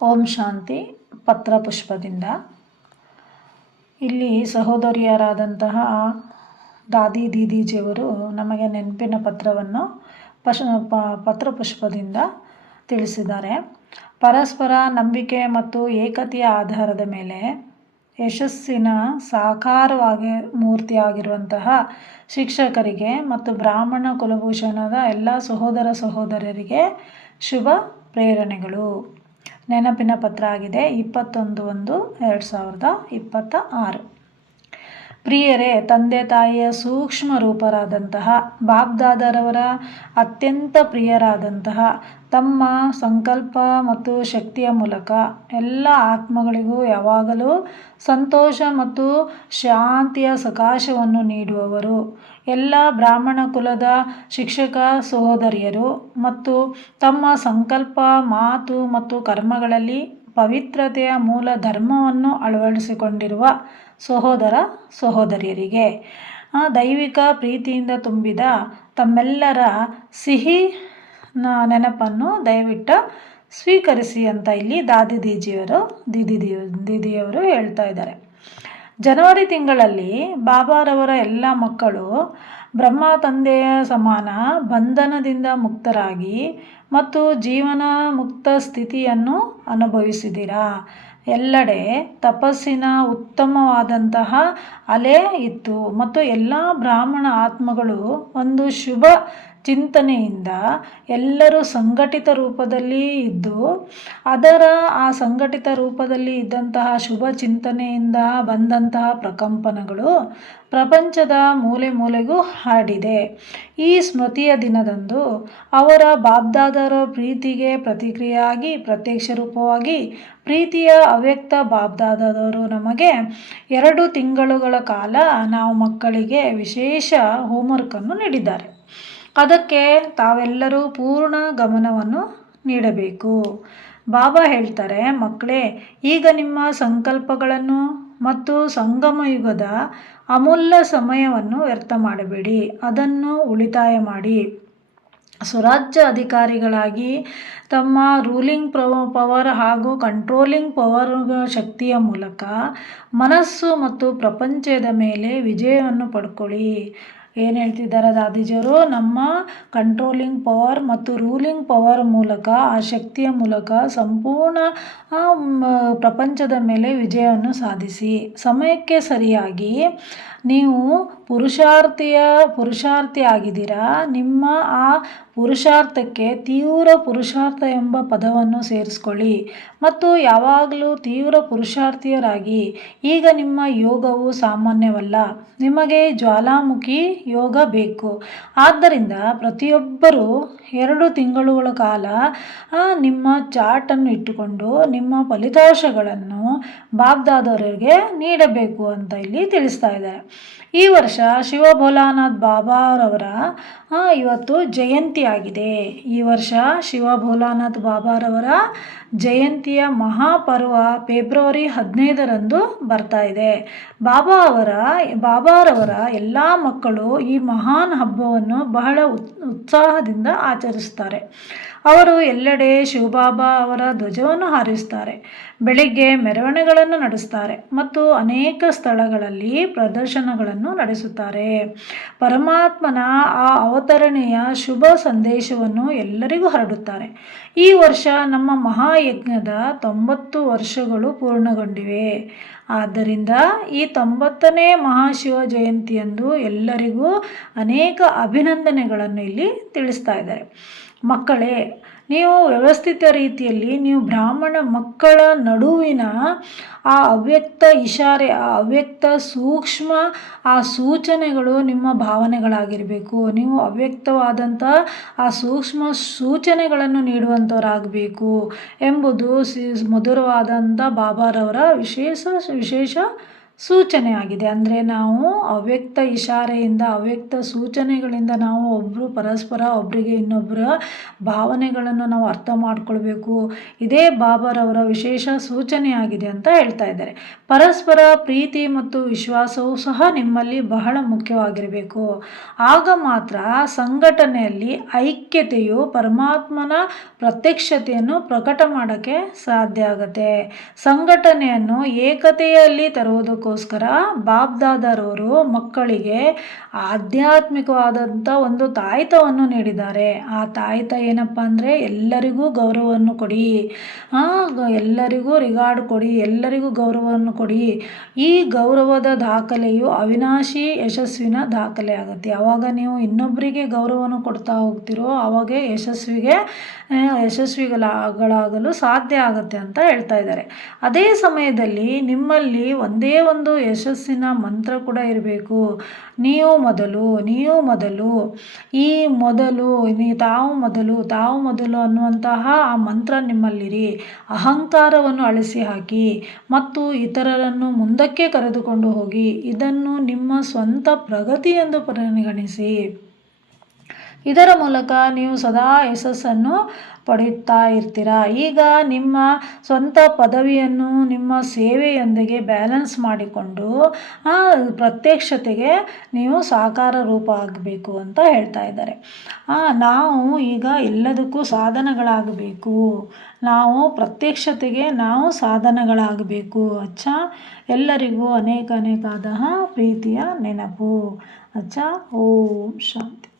ಓಂ ಶಾಂತಿ. ಪತ್ರಪುಷ್ಪದಿಂದ ಇಲ್ಲಿ ಸಹೋದರಿಯರಾದಂತಹ ದಾದಿ ದೀದೀಜಿಯವರು ನಮಗೆ ನೆನಪಿನ ಪತ್ರವನ್ನು ಪತ್ರಪುಷ್ಪದಿಂದ ತಿಳಿಸಿದ್ದಾರೆ. ಪರಸ್ಪರ ನಂಬಿಕೆ ಮತ್ತು ಏಕತೆಯ ಆಧಾರದ ಮೇಲೆ ಯಶಸ್ಸಿನ ಸಾಕಾರವಾಗಿ ಮೂರ್ತಿಯಾಗಿರುವಂತಹ ಶಿಕ್ಷಕರಿಗೆ ಮತ್ತು ಬ್ರಾಹ್ಮಣ ಕುಲಭೂಷಣದ ಎಲ್ಲ ಸಹೋದರ ಸಹೋದರರಿಗೆ ಶುಭ ಪ್ರೇರಣೆಗಳು. ನೆನಪಿನ ಪತ್ರ ಆಗಿದೆ 21/1/2026. ಪ್ರಿಯರೇ, ತಂದೆ ತಾಯಿಯ ಸೂಕ್ಷ್ಮ ರೂಪರಾದಂತಹ ಬಾಬ್ದಾದರವರ ಅತ್ಯಂತ ಪ್ರಿಯರಾದಂತಹ ತಮ್ಮ ಸಂಕಲ್ಪ ಮತ್ತು ಶಕ್ತಿಯ ಮೂಲಕ ಎಲ್ಲ ಆತ್ಮಗಳಿಗೂ ಯಾವಾಗಲೂ ಸಂತೋಷ ಮತ್ತು ಶಾಂತಿಯ ಸಕಾಶವನ್ನು ನೀಡುವವರು, ಎಲ್ಲ ಬ್ರಾಹ್ಮಣ ಕುಲದ ಶಿಕ್ಷಕ ಸಹೋದರಿಯರು ಮತ್ತು ತಮ್ಮ ಸಂಕಲ್ಪ, ಮಾತು ಮತ್ತು ಕರ್ಮಗಳಲ್ಲಿ ಪವಿತ್ರತೆಯ ಮೂಲ ಧರ್ಮವನ್ನು ಅಳವಡಿಸಿಕೊಂಡಿರುವ ಸಹೋದರ ಸಹೋದರಿಯರಿಗೆ ದೈವಿಕ ಪ್ರೀತಿಯಿಂದ ತುಂಬಿದ ತಮ್ಮೆಲ್ಲರ ಸಿಹಿ ನೆನಪನ್ನು ದಯವಿಟ್ಟು ಸ್ವೀಕರಿಸಿ ಅಂತ ಇಲ್ಲಿ ದೀದಿಯವರು ಹೇಳ್ತಾ ಇದ್ದಾರೆ. ಜನವರಿ ತಿಂಗಳಲ್ಲಿ ಬಾಬಾರವರ ಎಲ್ಲ ಮಕ್ಕಳು ಬ್ರಹ್ಮ ತಂದೆಯ ಸಮಾನ ಬಂಧನದಿಂದ ಮುಕ್ತರಾಗಿ ಮತ್ತು ಜೀವನ ಮುಕ್ತ ಸ್ಥಿತಿಯನ್ನು ಅನುಭವಿಸಿದಿರಾ. ಎಲ್ಲೆಡೆ ತಪಸ್ಸಿನ ಉತ್ತಮವಾದಂತಹ ಅಲೆ ಇತ್ತು ಮತ್ತು ಎಲ್ಲ ಬ್ರಾಹ್ಮಣ ಆತ್ಮಗಳು ಒಂದು ಶುಭ ಚಿಂತನೆಯಿಂದ ಎಲ್ಲರೂ ಸಂಘಟಿತ ರೂಪದಲ್ಲಿ ಇದ್ದು ಆ ಸಂಘಟಿತ ರೂಪದಲ್ಲಿ ಇದ್ದಂತಹ ಶುಭ ಚಿಂತನೆಯಿಂದ ಬಂದಂತಹ ಪ್ರಕಂಪನಗಳು ಪ್ರಪಂಚದ ಮೂಲೆ ಮೂಲೆಗೂ ಹರಡಿದೆ. ಈ ಸ್ಮೃತಿಯ ದಿನದಂದು ಅವರ ಬಾಬ್ದಾದರ ಪ್ರೀತಿಗೆ ಪ್ರತಿಕ್ರಿಯೆಯಾಗಿ ಪ್ರತ್ಯಕ್ಷ ರೂಪವಾಗಿ ಪ್ರೀತಿಯ ಅವ್ಯಕ್ತ ಬಾಬ್ದಾದವರು ನಮಗೆ 2 ತಿಂಗಳುಗಳ ಕಾಲ ನಾವು ಮಕ್ಕಳಿಗೆ ವಿಶೇಷ ಹೋಮ್ವರ್ಕನ್ನು ನೀಡಿದ್ದಾರೆ. ಅದಕ್ಕೆ ತಾವೆಲ್ಲರೂ ಪೂರ್ಣ ಗಮನವನ್ನು ನೀಡಬೇಕು. ಬಾಬಾ ಹೇಳ್ತಾರೆ, ಮಕ್ಕಳೇ, ಈಗ ನಿಮ್ಮ ಸಂಕಲ್ಪಗಳನ್ನು ಮತ್ತು ಸಂಗಮ ಯುಗದ ಅಮೂಲ್ಯ ಸಮಯವನ್ನು ವ್ಯರ್ಥ ಮಾಡಬೇಡಿ, ಅದನ್ನು ಉಳಿತಾಯ ಮಾಡಿ ಸ್ವರಾಜ್ಯ ಅಧಿಕಾರಿಗಳಾಗಿ ತಮ್ಮ ರೂಲಿಂಗ್ ಪವರ್ ಹಾಗೂ ಕಂಟ್ರೋಲಿಂಗ್ ಪವರ್ ಶಕ್ತಿಯ ಮೂಲಕ ಮನಸ್ಸು ಮತ್ತು ಪ್ರಪಂಚದ ಮೇಲೆ ವಿಜಯವನ್ನು ಪಡ್ಕೊಳ್ಳಿ. ಏನು ಹೇಳ್ತಿದ್ದಾರೆ ದಾದೀಜಿಯವರು? ನಮ್ಮ ಕಂಟ್ರೋಲಿಂಗ್ ಪವರ್ ಮತ್ತು ರೂಲಿಂಗ್ ಪವರ್ ಮೂಲಕ, ಆ ಶಕ್ತಿಯ ಮೂಲಕ ಸಂಪೂರ್ಣ ಪ್ರಪಂಚದ ಮೇಲೆ ವಿಜಯವನ್ನು ಸಾಧಿಸಿ. ಸಮಯಕ್ಕೆ ಸರಿಯಾಗಿ ನೀವು ಪುರುಷಾರ್ಥಿ ಆಗಿದ್ದೀರಾ. ನಿಮ್ಮ ಆ ಪುರುಷಾರ್ಥಕ್ಕೆ ತೀವ್ರ ಪುರುಷಾರ್ಥ ಎಂಬ ಪದವನ್ನು ಸೇರಿಸ್ಕೊಳ್ಳಿ ಮತ್ತು ಯಾವಾಗಲೂ ತೀವ್ರ ಪುರುಷಾರ್ಥಿಯರಾಗಿ. ಈಗ ನಿಮ್ಮ ಯೋಗವು ಸಾಮಾನ್ಯವಲ್ಲ, ನಿಮಗೆ ಜ್ವಾಲಾಮುಖಿ ಯೋಗ ಬೇಕು. ಆದ್ದರಿಂದ ಪ್ರತಿಯೊಬ್ಬರೂ 2 ತಿಂಗಳುಗಳ ಕಾಲ ನಿಮ್ಮ ಚಾರ್ಟನ್ನು ಇಟ್ಟುಕೊಂಡು ನಿಮ್ಮ ಫಲಿತಾಂಶಗಳನ್ನು ಬಾಬ್ದಾದವರಿಗೆ ನೀಡಬೇಕು ಅಂತ ಇಲ್ಲಿ ತಿಳಿಸ್ತಾ ಇದ್ದಾರೆ. ಈ ವರ್ಷ ಶಿವ ಭೋಲಾನಾಥ್ ಬಾಬಾರವರ ಇವತ್ತು ಜಯಂತಿ ಆಗಿದೆ. ಈ ವರ್ಷ ಶಿವ ಭೋಲಾನಾಥ್ ಬಾಬಾರವರ ಜಯಂತಿಯ ಮಹಾಪರ್ವ ಫೆಬ್ರವರಿ 15ರಂದು ಬರ್ತಾ ಇದೆ. ಬಾಬಾರವರ ಎಲ್ಲ ಮಕ್ಕಳು ಈ ಮಹಾನ್ ಹಬ್ಬವನ್ನು ಬಹಳ ಉತ್ಸಾಹದಿಂದ ಆಚರಿಸ್ತಾರೆ. ಅವರು ಎಲ್ಲೆಡೆ ಶಿವಬಾಬಾ ಅವರ ಧ್ವಜವನ್ನು ಹಾರಿಸ್ತಾರೆ, ಬೆಳಿಗ್ಗೆ ಮೆರವಣಿಗೆಗಳನ್ನು ನಡೆಸ್ತಾರೆ ಮತ್ತು ಅನೇಕ ಸ್ಥಳಗಳಲ್ಲಿ ಪ್ರದರ್ಶನಗಳನ್ನು ನಡೆಸುತ್ತಾರೆ. ಪರಮಾತ್ಮನ ಆ ಅವತರಣೆಯ ಶುಭ ಸಂದೇಶವನ್ನು ಎಲ್ಲರಿಗೂ ಹರಡುತ್ತಾರೆ. ಈ ವರ್ಷ ನಮ್ಮ ಮಹಾಯಜ್ಞದ 90 ವರ್ಷಗಳು ಪೂರ್ಣಗೊಂಡಿವೆ. ಆದ್ದರಿಂದ ಈ 90ನೇ ಮಹಾಶಿವ ಜಯಂತಿಯಂದು ಎಲ್ಲರಿಗೂ ಅನೇಕ ಅಭಿನಂದನೆಗಳನ್ನು ಇಲ್ಲಿ ತಿಳಿಸ್ತಾ ಇದ್ದಾರೆ. ಮಕ್ಕಳೇ, ನೀವು ವ್ಯವಸ್ಥಿತ ರೀತಿಯಲ್ಲಿ ನೀವು ಬ್ರಾಹ್ಮಣ ಮಕ್ಕಳ ನಡುವಿನ ಆ ಅವ್ಯಕ್ತ ಇಶಾರೆ, ಆ ಅವ್ಯಕ್ತ ಸೂಕ್ಷ್ಮ ಆ ಸೂಚನೆಗಳು ನಿಮ್ಮ ಭಾವನೆಗಳಾಗಿರಬೇಕು. ನೀವು ಅವ್ಯಕ್ತವಾದಂಥ ಆ ಸೂಕ್ಷ್ಮ ಸೂಚನೆಗಳನ್ನು ನೀಡುವಂಥವರಾಗಬೇಕು ಎಂಬುದು ಮಧುರವಾದಂಥ ಬಾಬಾರವರ ವಿಶೇಷ ಸೂಚನೆಯಾಗಿದೆ. ಅಂದರೆ ನಾವು ಅವ್ಯಕ್ತ ಇಶಾರೆಯಿಂದ, ಅವ್ಯಕ್ತ ಸೂಚನೆಗಳಿಂದ ನಾವು ಪರಸ್ಪರ ಒಬ್ಬರಿಗೆ ಇನ್ನೊಬ್ಬರ ಭಾವನೆಗಳನ್ನು ನಾವು ಅರ್ಥ ಮಾಡ್ಕೊಳ್ಬೇಕು. ಇದೇ ಬಾಬಾರವರ ವಿಶೇಷ ಸೂಚನೆಯಾಗಿದೆ ಅಂತ ಹೇಳ್ತಾ ಇದ್ದಾರೆ. ಪರಸ್ಪರ ಪ್ರೀತಿ ಮತ್ತು ವಿಶ್ವಾಸವೂ ಸಹ ನಿಮ್ಮಲ್ಲಿ ಬಹಳ ಮುಖ್ಯವಾಗಿರಬೇಕು. ಆಗ ಮಾತ್ರ ಸಂಘಟನೆಯಲ್ಲಿ ಐಕ್ಯತೆಯು ಪರಮಾತ್ಮನ ಪ್ರತ್ಯಕ್ಷತೆಯನ್ನು ಪ್ರಕಟ ಮಾಡೋಕ್ಕೆ ಸಾಧ್ಯ ಆಗುತ್ತೆ. ಸಂಘಟನೆಯನ್ನು ಏಕತೆಯಲ್ಲಿ ತರುವುದಕ್ಕೋಸ್ಕರ ಬಾಬ್ದಾದರವರು ಮಕ್ಕಳಿಗೆ ಆಧ್ಯಾತ್ಮಿಕವಾದಂಥ ಒಂದು ತಾಯ್ತವನ್ನು ನೀಡಿದ್ದಾರೆ. ಆ ತಾಯ್ತ ಏನಪ್ಪ ಅಂದರೆ ಎಲ್ಲರಿಗೂ ಗೌರವವನ್ನು ಕೊಡಿ, ಎಲ್ಲರಿಗೂ ರಿಗಾರ್ಡ್ ಕೊಡಿ, ಎಲ್ಲರಿಗೂ ಗೌರವವನ್ನು ಕೊಡಿ. ಈ ಗೌರವದ ದಾಖಲೆಯು ಅವಿನಾಶಿ ಯಶಸ್ವಿನ ದಾಖಲೆ ಆಗುತ್ತೆ. ಯಾವಾಗ ನೀವು ಇನ್ನೊಬ್ಬರಿಗೆ ಗೌರವವನ್ನು ಕೊಡ್ತಾ ಹೋಗ್ತಿರೋ ಆವಾಗ ಯಶಸ್ವಿಗಳಾಗಲು ಸಾಧ್ಯ ಆಗುತ್ತೆ ಅಂತ ಹೇಳ್ತಾ ಇದ್ದಾರೆ. ಅದೇ ಸಮಯದಲ್ಲಿ ನಿಮ್ಮಲ್ಲಿ ಒಂದೇ ಒಂದು ಯಶಸ್ಸಿನ ಮಂತ್ರ ಕೂಡ ಇರಬೇಕು. ನೀವು ಮೊದಲು ಈ ಮೊದಲು ತಾವು ಮೊದಲು ಅನ್ನುವಂತಹ ಆ ಮಂತ್ರ ನಿಮ್ಮಲ್ಲಿರಿ. ಅಹಂಕಾರವನ್ನು ಅಳಿಸಿ ಹಾಕಿ ಮತ್ತು ಇತರರನ್ನು ಮುಂದಕ್ಕೆ ಕರೆದುಕೊಂಡು ಹೋಗಿ. ಇದನ್ನು ನಿಮ್ಮ ಸ್ವಂತ ಪ್ರಗತಿ ಎಂದು ಪರಿಗಣಿಸಿ. ಇದರ ಮೂಲಕ ನೀವು ಸದಾ ಯಶಸ್ಸನ್ನು ಪಡೆಯುತ್ತಾ ಇರ್ತೀರ. ಈಗ ನಿಮ್ಮ ಸ್ವಂತ ಪದವಿಯನ್ನು ನಿಮ್ಮ ಸೇವೆಯೊಂದಿಗೆ ಬ್ಯಾಲೆನ್ಸ್ ಮಾಡಿಕೊಂಡು ಪ್ರತ್ಯಕ್ಷತೆಗೆ ನೀವು ಸಾಕಾರ ರೂಪ ಆಗಬೇಕು ಅಂತ ಹೇಳ್ತಾ ಇದ್ದಾರೆ. ನಾವು ಈಗ ಎಲ್ಲದಕ್ಕೂ ಸಾಧನಗಳಾಗಬೇಕು. ನಾವು ಪ್ರತ್ಯಕ್ಷತೆಗೆ ನಾವು ಸಾಧನಗಳಾಗಬೇಕು. ಎಲ್ಲರಿಗೂ ಅನೇಕ ಪ್ರೀತಿಯ ನೆನಪು. ಓಂ ಶಾಂತಿ.